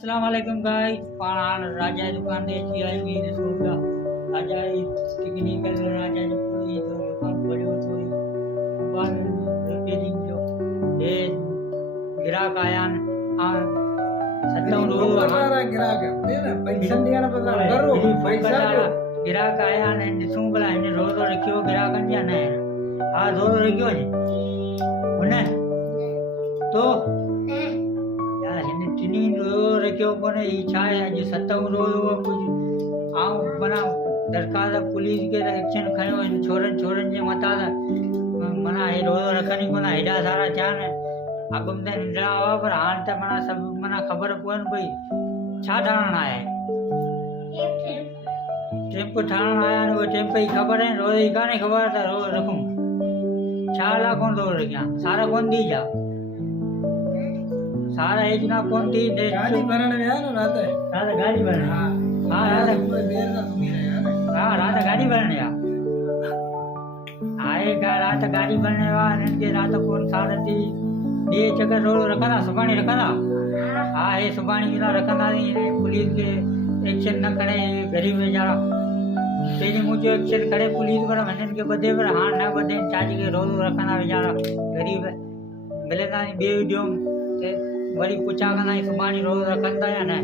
अस्सलाम वालेकुम गाइस पाण राजा जी दुकान ते अची आई हुई ॾिसो पिया राजा जी टेक्निकल राजा जी पूरी जो दुकान बढ़ियो थो मोबाइल रिपेयरिंग जो हे ग्राहक आया आहिनि सतों रोज़ ग्राहक पैसा ॾियण बदिरां करो पैसा ॾियो ग्राहक आया आहिनि ॾिसूं भला हिन रोज़ रखियो ग्राहकनि जा न आहिनि हा रोज़ रखियो हुन तो यार हिन टिनी रोज़ रखियो कोन्हे ही छा आहे अॼु सतों रोज़ उहो कुझु आऊं माना दरख़्वास्त पुलिस खे एक्शन खयो हिन छोरनि जे मथां त माना हे रोज़ रखनि ई कोन हेॾा सारा थिया आहिनि अॻु में त नंढड़ा हुआ पर हाणे त माना सभु माना ख़बर पवनि पई छा ठहणु आया आहिनि टेम्प ठहणु आया आहिनि उहे टेम्प जी ख़बर आहिनि रोज़ जी कान्हे ख़बर त रोज़ रखूं छा ला कोन थो रखियां सारा कोन थी जा सारा एक ना कौन थी गाड़ी भरण में है ना रात गाड़ी भरण हां रात देर ना घूमी रहे हैं हां रात गाड़ी भरण या आए रात गाड़ी भरने वाला ने रात कोन सारा थी ये चक्कर रोड रखना सुबाणी रखना हां ये सुबाणी बिना रखना नहीं पुलिस के एक्शन न करे गरीब बेचारा तेरी मुझे एक्शन करे पुलिस पर मनन के बदे पर हां ना बदे चाची के रोड रखना बेचारा गरीब मिले ना बे जो वरी पुछा कंदा सुबाणी रोज़ रखंदा या न